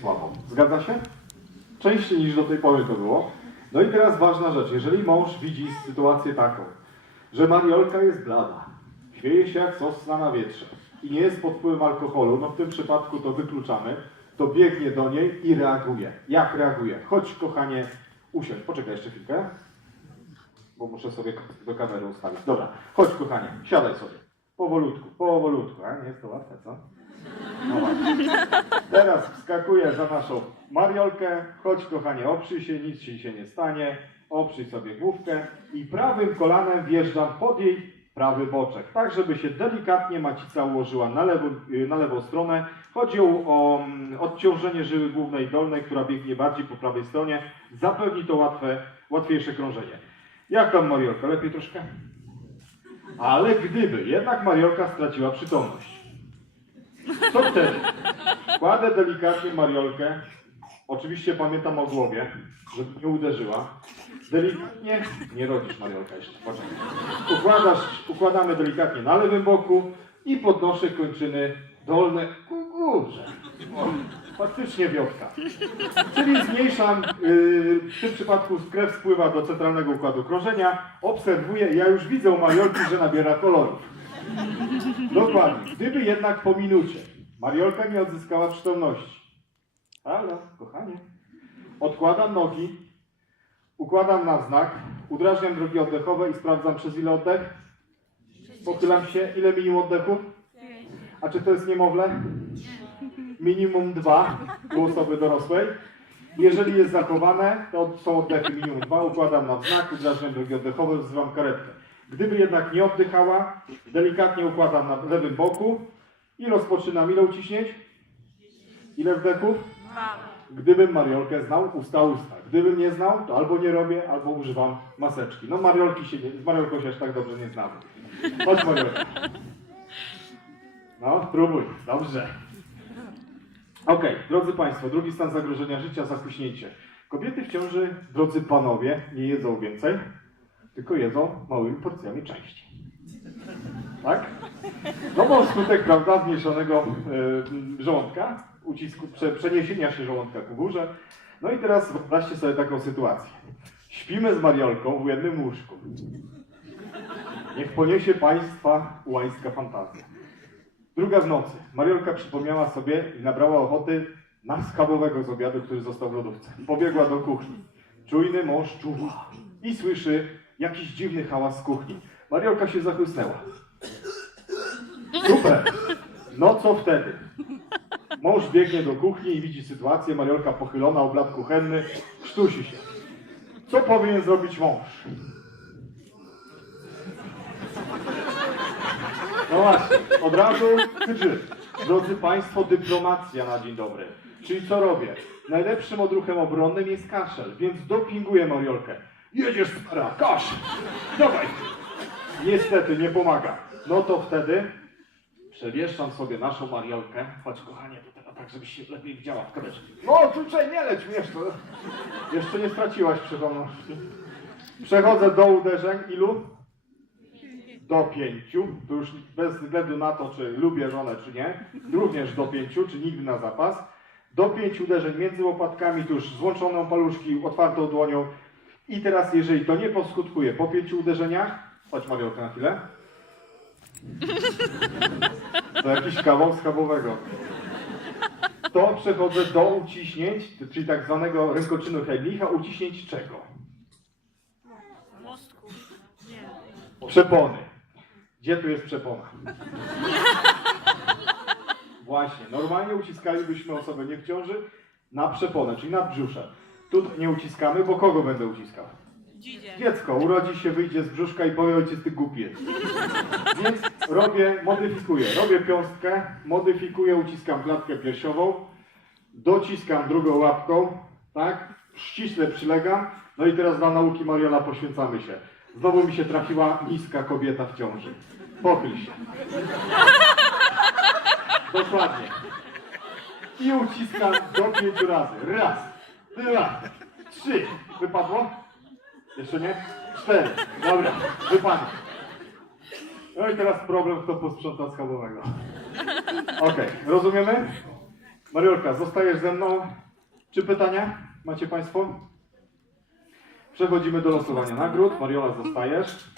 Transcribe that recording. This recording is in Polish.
słabą. Zgadza się? Częściej niż do tej pory to było. No i teraz ważna rzecz. Jeżeli mąż widzi sytuację taką, że Mariolka jest blada, chwieje się jak sosna na wietrze i nie jest pod wpływem alkoholu, no w tym przypadku to wykluczamy, to biegnie do niej i reaguje. Jak reaguje? Chodź, kochanie, usiądź. Poczekaj jeszcze chwilkę, bo muszę sobie do kamery ustawić. Dobra, chodź, kochanie, siadaj sobie. Powolutku. A nie jest to łatwe, co? No właśnie. Teraz wskakuję za naszą Mariolkę. Chodź, kochanie, oprzyj się, nic ci się nie stanie. Oprzyj sobie główkę i prawym kolanem wjeżdżam pod jej prawy boczek, tak żeby się delikatnie macica ułożyła na lewą stronę. Chodzi o odciążenie żyły głównej i dolnej, która biegnie bardziej po prawej stronie. Zapewni to łatwiejsze krążenie. Jak tam, Mariolka? Lepiej troszkę? Ale gdyby jednak Mariolka straciła przytomność, co wtedy? Kładę delikatnie Mariolkę, oczywiście pamiętam o głowie, żeby nie uderzyła. Delikatnie, nie rodzisz, Mariolka, jeszcze, poczekaj. Układamy delikatnie na lewym boku i podnoszę kończyny dolne ku górze. O, faktycznie wiotka. Czyli zmniejszam, w tym przypadku krew spływa do centralnego układu krążenia, obserwuję, ja już widzę u Mariolki, że nabiera kolorów. Dokładnie. Gdyby jednak po minucie Mariolka nie odzyskała przytomności. Halo, kochanie. Odkładam nogi, układam na znak, udrażniam drogi oddechowe i sprawdzam przez ile oddech. Pochylam się. Ile minimum oddechów? A czy to jest niemowlę? Minimum 2 u osoby dorosłej. Jeżeli jest zachowane, to są oddechy minimum 2. Układam na znak, udrażniam drogi oddechowe, wzywam karetkę. Gdyby jednak nie oddychała, delikatnie układam na lewym boku i rozpoczynam. Ile uciśnięć? Ile wdechów? 2. Gdybym Mariolkę znał, usta. Gdybym nie znał, to albo nie robię, albo używam maseczki. No z Mariolką się aż tak dobrze nie znamy. Chodź, Mariolka. No, próbuj. Dobrze. Okej, drodzy Państwo, drugi stan zagrożenia życia, zakuśnięcie. Kobiety w ciąży, drodzy panowie, nie jedzą więcej, tylko jedzą małymi porcjami częściej. Tak? No bo skutek, prawda, zmniejszonego żołądka, ucisku, przeniesienia się żołądka ku górze. No i teraz wyobraźcie sobie taką sytuację. Śpimy z Mariolką w jednym łóżku. Niech poniesie Państwa łańska fantazja. Druga w nocy. Mariolka przypomniała sobie i nabrała ochoty na schabowego z obiadu, który został w lodówce. Pobiegła do kuchni. Czujny mąż czuwa i słyszy jakiś dziwny hałas z kuchni. Mariolka się zachłysnęła. Super! No co wtedy? Mąż biegnie do kuchni i widzi sytuację. Mariolka pochylona o blat kuchenny, sztusi się. Co powinien zrobić mąż? No właśnie, od razu krzyczy. Drodzy Państwo, dyplomacja na dzień dobry. Czyli co robię? Najlepszym odruchem obronnym jest kaszel, więc dopinguję Mariolkę. Jedziesz, stara, kaszel! Dawaj! Niestety nie pomaga. No to wtedy przewieszczam sobie naszą Mariolkę. Chodź, kochanie, tutaj, tak żebyś się lepiej widziała w kamerze. No tutaj nie leć mi jeszcze. Jeszcze nie straciłaś przytomności. Przechodzę do uderzeń. Ilu? Do 5. To już bez względu na to, czy lubię żonę, czy nie. Również do 5, czy nigdy na zapas. Do 5 uderzeń między łopatkami, tu już złączoną paluszki, otwartą dłonią. I teraz, jeżeli to nie poskutkuje po 5 uderzeniach, chodź, Mariolka, na chwilę. To jakiś kawał schabowego. To przechodzę do uciśnięć, czyli tak zwanego rękoczynu Heimlicha. Uciśnięć czego? Mostku. Nie. Przepony. Gdzie tu jest przepona? Właśnie, normalnie uciskalibyśmy osobę nie w ciąży na przeponę, czyli na brzusze. Tu nie uciskamy, bo kogo będę uciskał? Dzidzie. Dziecko urodzi się, wyjdzie z brzuszka i powie: ojciec, ty głupi jest. Więc modyfikuję. Robię piąstkę, modyfikuję, uciskam klatkę piersiową, dociskam drugą łapką, tak? Ściśle przylegam. No i teraz dla nauki Mariola poświęcamy się. Znowu mi się trafiła niska kobieta w ciąży. Pochyl się. Dokładnie. I uciskam do 5 razy. Raz, 2, 3. Wypadło? Jeszcze nie? 4. Dobra, wypadło. No i teraz problem, kto posprząta schabowego. Okej, rozumiemy? Mariolka, zostajesz ze mną? Czy pytania macie Państwo? Przechodzimy do losowania nagród. Mariola, zostajesz.